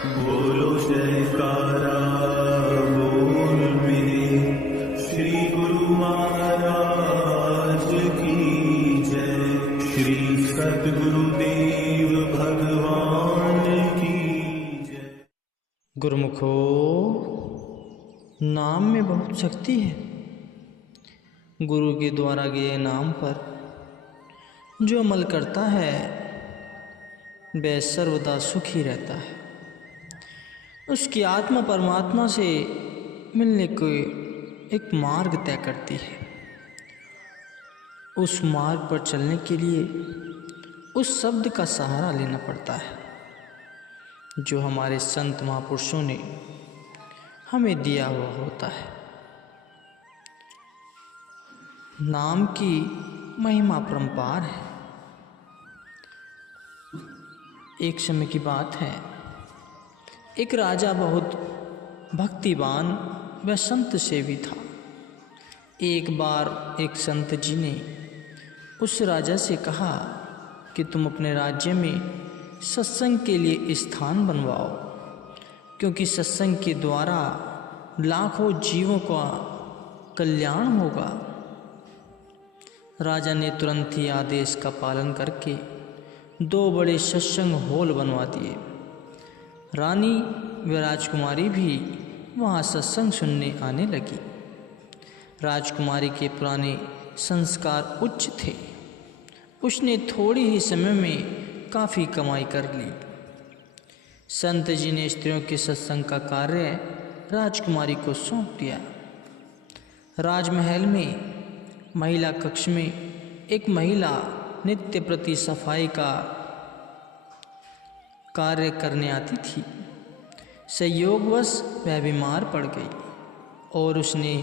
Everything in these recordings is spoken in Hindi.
बोलो जयकारा बोल मेरे श्री गुरु महाराज की जय। श्री सद्गुरुदेव भगवान की जय। गुरुमुखो, नाम में बहुत शक्ति है। गुरु के द्वारा गए नाम पर जो अमल करता है वह सर्वदा सुखी रहता है। उसकी आत्मा परमात्मा से मिलने को एक मार्ग तय करती है। उस मार्ग पर चलने के लिए उस शब्द का सहारा लेना पड़ता है जो हमारे संत महापुरुषों ने हमें दिया हुआ होता है। नाम की महिमा परंपार है। एक समय की बात है, एक राजा बहुत भक्तिवान व संत सेवी था। एक बार एक संत जी ने उस राजा से कहा कि तुम अपने राज्य में सत्संग के लिए स्थान बनवाओ, क्योंकि सत्संग के द्वारा लाखों जीवों का कल्याण होगा। राजा ने तुरंत ही आदेश का पालन करके 2 बड़े सत्संग हॉल बनवा दिए। रानी व राजकुमारी भी वहाँ सत्संग सुनने आने लगी। राजकुमारी के पुराने संस्कार उच्च थे। उसने थोड़ी ही समय में काफ़ी कमाई कर ली। संत जी ने स्त्रियों के सत्संग का कार्य राजकुमारी को सौंप दिया। राजमहल में महिला कक्ष में एक महिला नित्य प्रति सफाई का कार्य करने आती थी। संयोगवश वह बीमार पड़ गई और उसने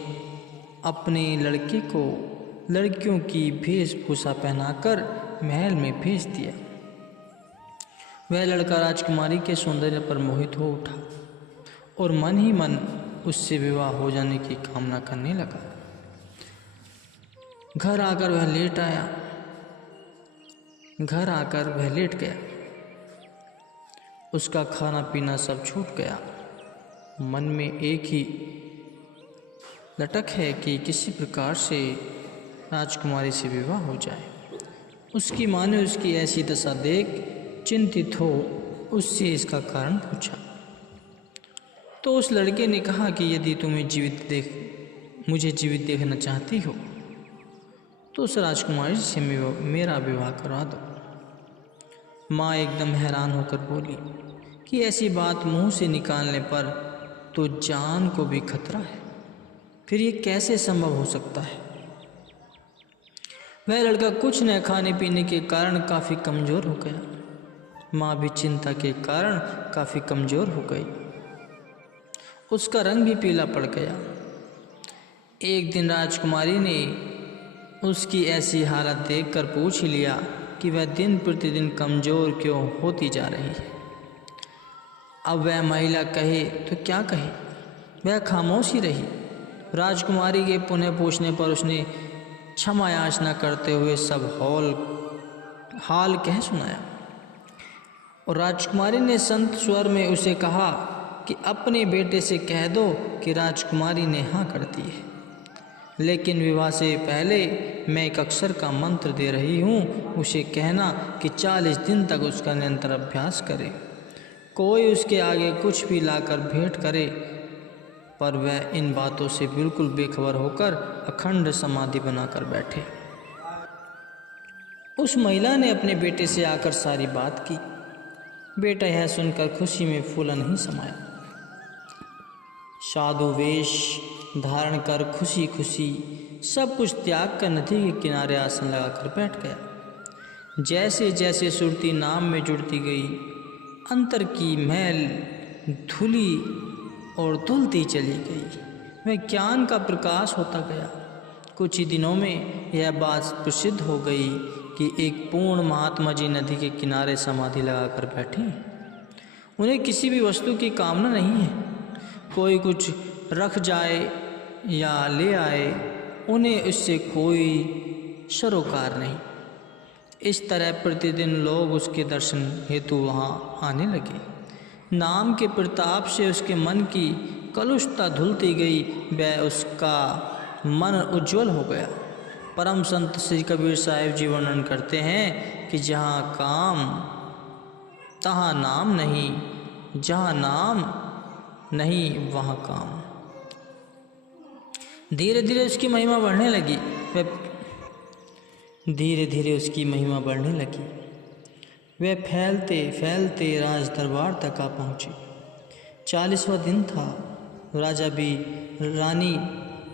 अपने लड़के को लड़कियों की वेशभूषा पहनाकर महल में भेज दिया। वह लड़का राजकुमारी के सौंदर्य पर मोहित हो उठा और मन ही मन उससे विवाह हो जाने की कामना करने लगा। घर आकर वह लेट गया। उसका खाना पीना सब छूट गया। मन में एक ही लटक है कि किसी प्रकार से राजकुमारी से विवाह हो जाए। उसकी माँ ने उसकी ऐसी दशा देख चिंतित हो उससे इसका कारण पूछा। तो उस लड़के ने कहा कि यदि तुम्हें मुझे जीवित देखना चाहती हो तो उस राजकुमारी से मेरा विवाह करवा दो। माँ एकदम हैरान होकर बोली कि ऐसी बात मुंह से निकालने पर तो जान को भी खतरा है, फिर ये कैसे संभव हो सकता है। वह लड़का कुछ न खाने पीने के कारण काफ़ी कमज़ोर हो गया। माँ भी चिंता के कारण काफ़ी कमज़ोर हो गई। उसका रंग भी पीला पड़ गया। एक दिन राजकुमारी ने उसकी ऐसी हालत देखकर पूछ ही लिया कि वह दिन प्रतिदिन कमज़ोर क्यों होती जा रही है। अब वह महिला कहे तो क्या कहे, वह खामोश ही रही। राजकुमारी के पुनः पूछने पर उसने क्षमा याचना करते हुए सब हाल कह सुनाया। और राजकुमारी ने संत स्वर में उसे कहा कि अपने बेटे से कह दो कि राजकुमारी ने हाँ कर दी है, लेकिन विवाह से पहले मैं एक अक्षर का मंत्र दे रही हूँ। उसे कहना कि 40 दिन तक उसका निरंतर अभ्यास करे। कोई उसके आगे कुछ भी लाकर भेंट करे पर वह इन बातों से बिल्कुल बेखबर होकर अखंड समाधि बनाकर बैठे। उस महिला ने अपने बेटे से आकर सारी बात की। बेटा यह सुनकर खुशी में फूला नहीं समाया। साधु वेश धारण कर खुशी खुशी सब कुछ त्याग कर नदी के किनारे आसन लगाकर बैठ गया। जैसे जैसे सुरती नाम में जुड़ती गई, अंतर की मैल धुली और धुलती चली गई। वह ज्ञान का प्रकाश होता गया। कुछ ही दिनों में यह बात प्रसिद्ध हो गई कि एक पूर्ण महात्मा जी नदी के किनारे समाधि लगाकर बैठे हैं। उन्हें किसी भी वस्तु की कामना नहीं है। कोई कुछ रख जाए या ले आए, उन्हें उससे कोई सरोकार नहीं। इस तरह प्रतिदिन लोग उसके दर्शन हेतु वहाँ आने लगे। नाम के प्रताप से उसके मन की कलुषता धुलती गई, वह उसका मन उज्जवल हो गया। परम संत श्री कबीर साहिब जी वर्णन करते हैं कि जहाँ काम तहाँ नाम नहीं, जहाँ नाम नहीं वहाँ काम। धीरे धीरे उसकी महिमा बढ़ने लगी। धीरे धीरे उसकी महिमा बढ़ने लगी। वह फैलते फैलते राज दरबार तक आ पहुँची। 40वां दिन था। राजा भी रानी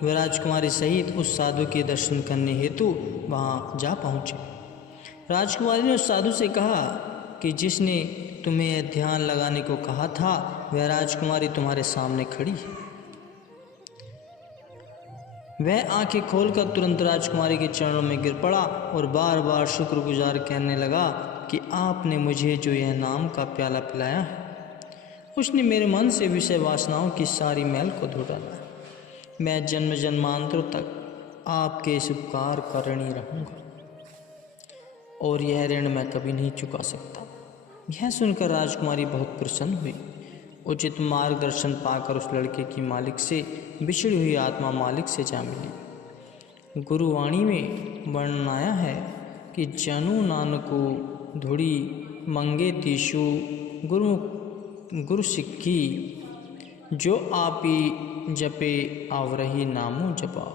व राजकुमारी सहित उस साधु के दर्शन करने हेतु वहाँ जा पहुँचे। राजकुमारी ने उस साधु से कहा कि जिसने तुम्हें यह ध्यान लगाने को कहा था वह राजकुमारी तुम्हारे सामने खड़ी है। वह आंखें खोलकर तुरंत राजकुमारी के चरणों में गिर पड़ा और बार बार शुक्रगुजार कहने लगा कि आपने मुझे जो यह नाम का प्याला पिलाया है, उसने मेरे मन से विषय वासनाओं की सारी मैल को धो डाला। मैं जन्म जन्मांतरों तक आपके इस उपकार का ऋणी रहूँगा और यह ऋण मैं कभी नहीं चुका सकता। यह सुनकर राजकुमारी बहुत प्रसन्न हुई। उचित मार्गदर्शन पाकर उस लड़के की मालिक से बिछड़ी हुई आत्मा मालिक से जा मिली। गुरुवाणी में वर्णन आया है कि जनु नानको धुड़ी मंगे तीशु गुरु सिक्खी, जो आपी जपे आवरही नामो जपा।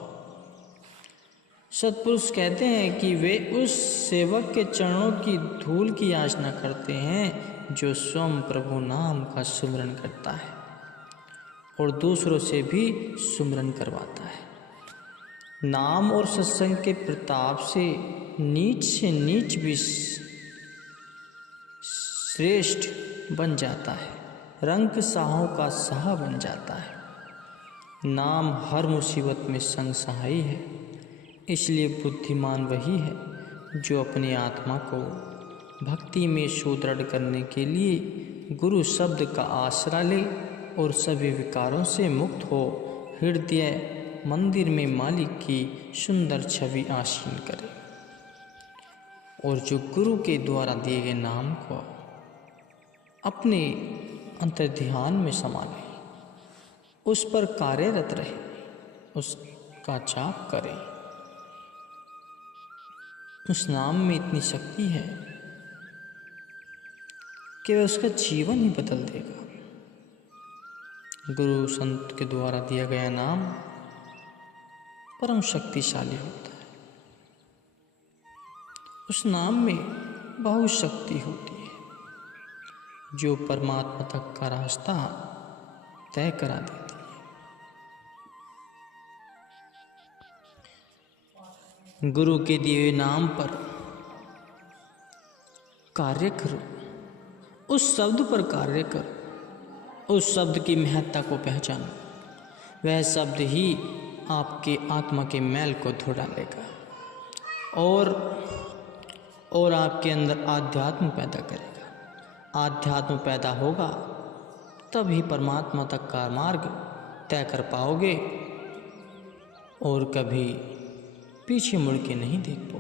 सत्पुरुष कहते हैं कि वे उस सेवक के चरणों की धूल की याचना करते हैं जो स्वयं प्रभु नाम का सुमरन करता है और दूसरों से भी सुमरन करवाता है। नाम और सत्संग के प्रताप से नीच भी श्रेष्ठ बन जाता है, रंग साहों का साहा बन जाता है। नाम हर मुसीबत में संग सहाई है। इसलिए बुद्धिमान वही है जो अपनी आत्मा को भक्ति में सुदृढ़ करने के लिए गुरु शब्द का आसरा ले और सभी विकारों से मुक्त हो हृदय मंदिर में मालिक की सुंदर छवि आसीन करे और जो गुरु के द्वारा दिए गए नाम को अपने अंतर्ध्यान में समा ले, उस पर कार्यरत रहे, उसका जाप करे। उस नाम में इतनी शक्ति है कि वह उसका जीवन ही बदल देगा। गुरु संत के द्वारा दिया गया नाम परम शक्तिशाली होता है। उस नाम में बहुत शक्ति होती है जो परमात्मा तक का रास्ता तय करा देती है। गुरु के दिए नाम पर कार्य करो, उस शब्द पर कार्य करो, उस शब्द की महत्ता को पहचानो। वह शब्द ही आपके आत्मा के मैल को धो डालेगा और आपके अंदर आध्यात्म पैदा करेगा। आध्यात्म पैदा होगा तभी परमात्मा तक का मार्ग तय कर पाओगे और कभी पीछे मुड़ के नहीं देख पाओगे।